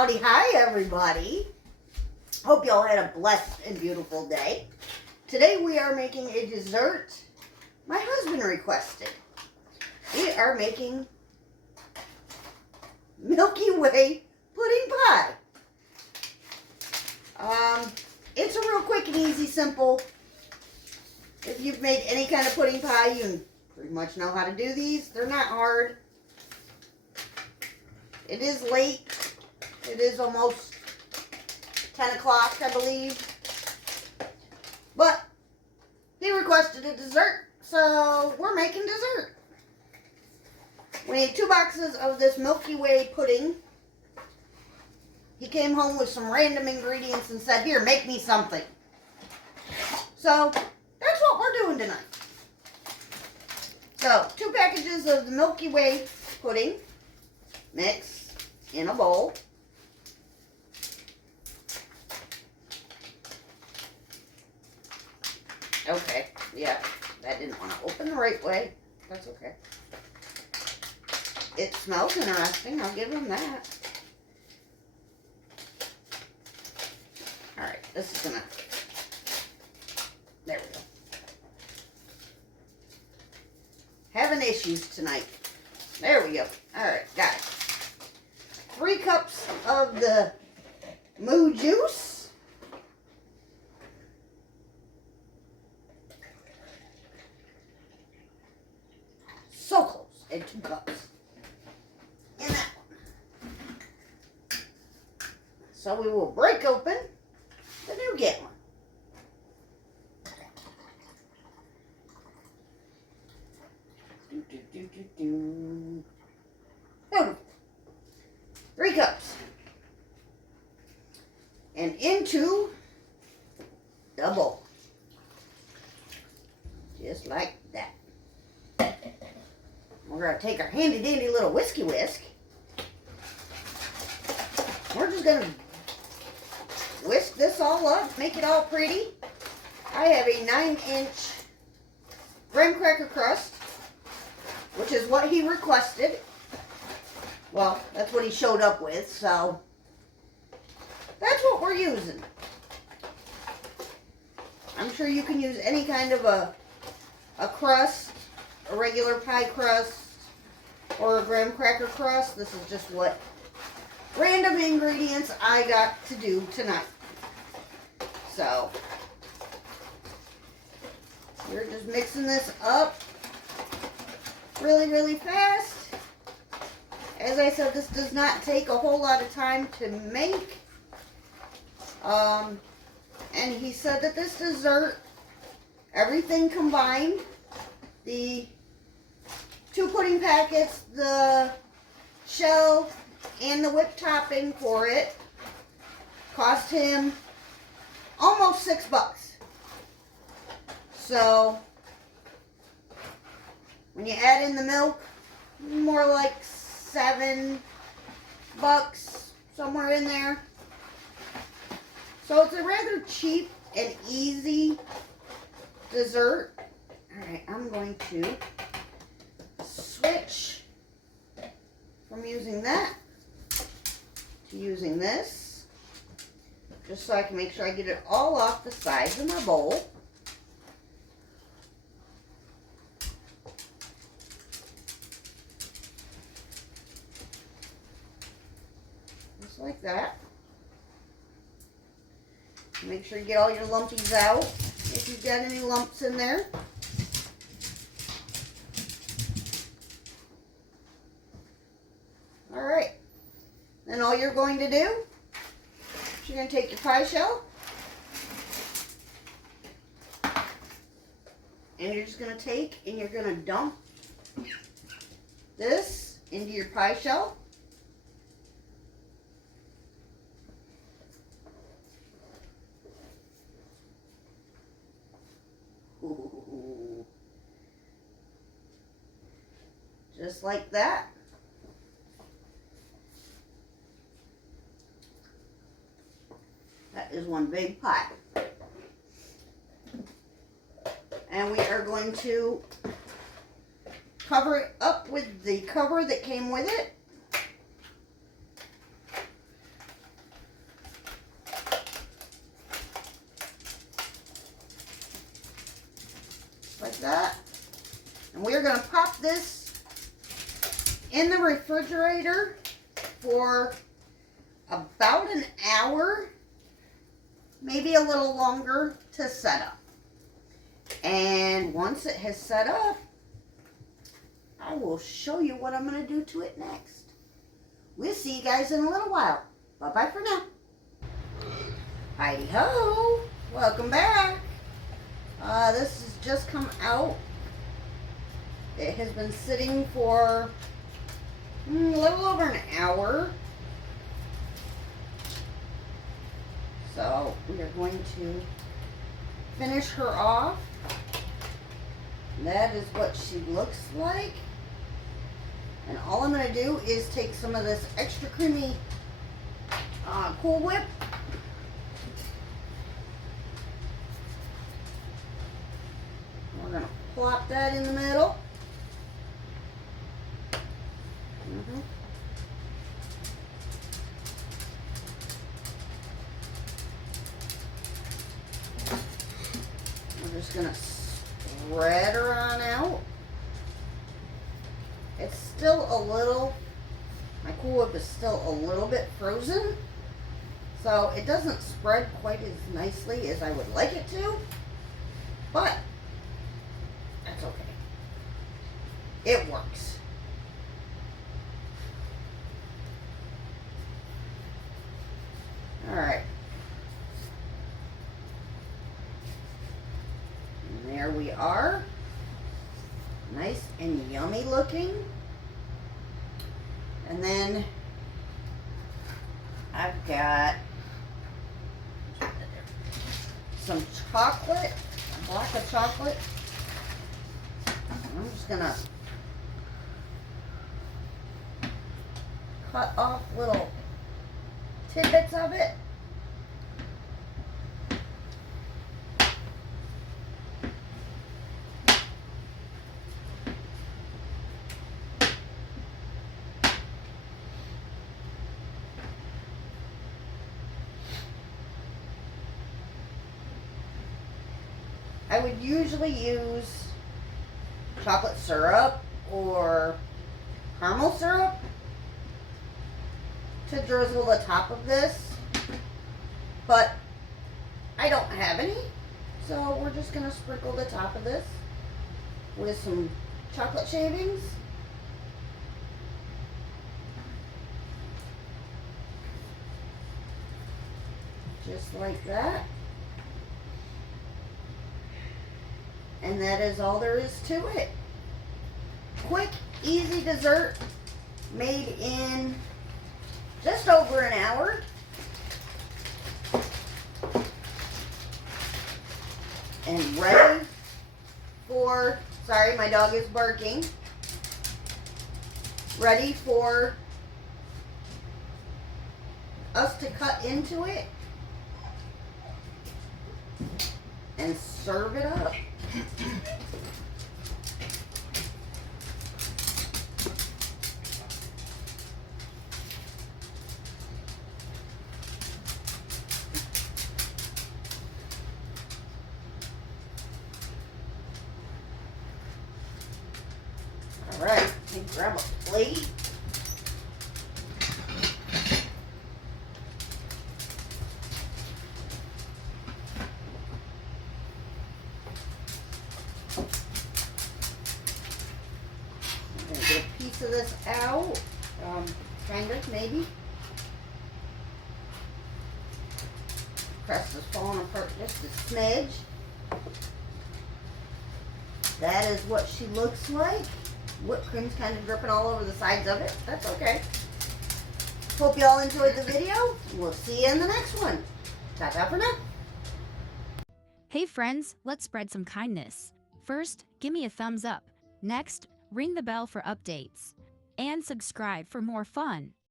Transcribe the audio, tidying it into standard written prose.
howdy, hi everybody. Hope y'all had a blessed and beautiful day. Today we are making a dessert my husband requested. We are making Milky Way Pudding Pie. It's a real quick and easy, simple. If you've made any kind of pudding pie, you pretty much know how to do these. They're not hard. It is late. It is almost 10 o'clock, I believe. But he requested a dessert, so we're making dessert. We need 2 boxes of this Milky Way pudding. He came home with some random ingredients and said, here, make me something. So that's what we're doing tonight. So 2 packages of the Milky Way pudding. Mix in a bowl. Okay, yeah, that didn't want to open the right way. That's okay. It smells interesting, I'll give him that. Alright, this is gonna, there we go. Having issues tonight. There we go. Alright, got it. 3 cups of the moo juice. So close. And 2 cups. In that one. So we will break open the nougat one. Beautiful. 3 cups. And into the bowl. Just like that. We're going to take our handy dandy little whiskey whisk. We're just going to whisk this all up, make it all pretty. I have a 9-inch graham cracker crust, which is what he requested. Well, that's what he showed up with, so that's what we're using. I'm sure you can use any kind of a crust, a regular pie crust, or a graham cracker crust. This is just what random ingredients I got to do tonight. So, we're just mixing this up really, really fast. As I said, this does not take a whole lot of time to make. And he said that this dessert, everything combined, the 2 pudding packets, the shell, and the whipped topping for it, cost him almost $6. So, when you add in the milk, more like $7, somewhere in there. So it's a rather cheap and easy dessert. Alright, I'm going to switch from using that to using this, just so I can make sure I get it all off the sides of my bowl. Just like that. Make sure you get all your lumpies out if you've got any lumps in there. Alright. Then all you're going to do is you're going to take your pie shell and you're just going to take and you're going to dump this into your pie shell. Ooh. Just like that. That is one big pie. And we are going to cover it up with the cover that came with it. that. And we're going to pop this in the refrigerator for about an hour, maybe a little longer, to set up. And once it has set up, I will show you what I'm going to do to it next. We'll see you guys in a little while. Bye-bye for now. Heidi-ho! Welcome back. This has just come out. It has been sitting for a little over an hour. So we are going to finish her off. That is what she looks like. And all I'm going to do is take some of this extra creamy Cool Whip. We're going to plop that in the middle. We're just going to spread her on out. It's still a little, my Cool Whip is still a little bit frozen, so it doesn't spread quite as nicely as I would like it to, but that's okay. It works. All right. And there we are. Nice and yummy looking. And then I've got some chocolate, a block of chocolate. I'm just gonna cut off little tidbits of it. I would usually use chocolate syrup or caramel syrup to drizzle the top of this, but I don't have any, so we're just going to sprinkle the top of this with some chocolate shavings. Just like that. And that is all there is to it. Quick, easy dessert made in just over an hour. And ready for, sorry, my dog is barking. Ready for us to cut into it and serve it up. All right, let me grab a plate. I'm gonna get a piece of this out, kind of, maybe. Crust is falling apart just a smidge. That is what she looks like. Whipped cream's kind of dripping all over the sides of it. That's okay. Hope you all enjoyed the video. We'll see you in the next one. Ta-ta for now. Hey friends, let's spread some kindness. First, give me a thumbs up. Next, ring the bell for updates. And subscribe for more fun.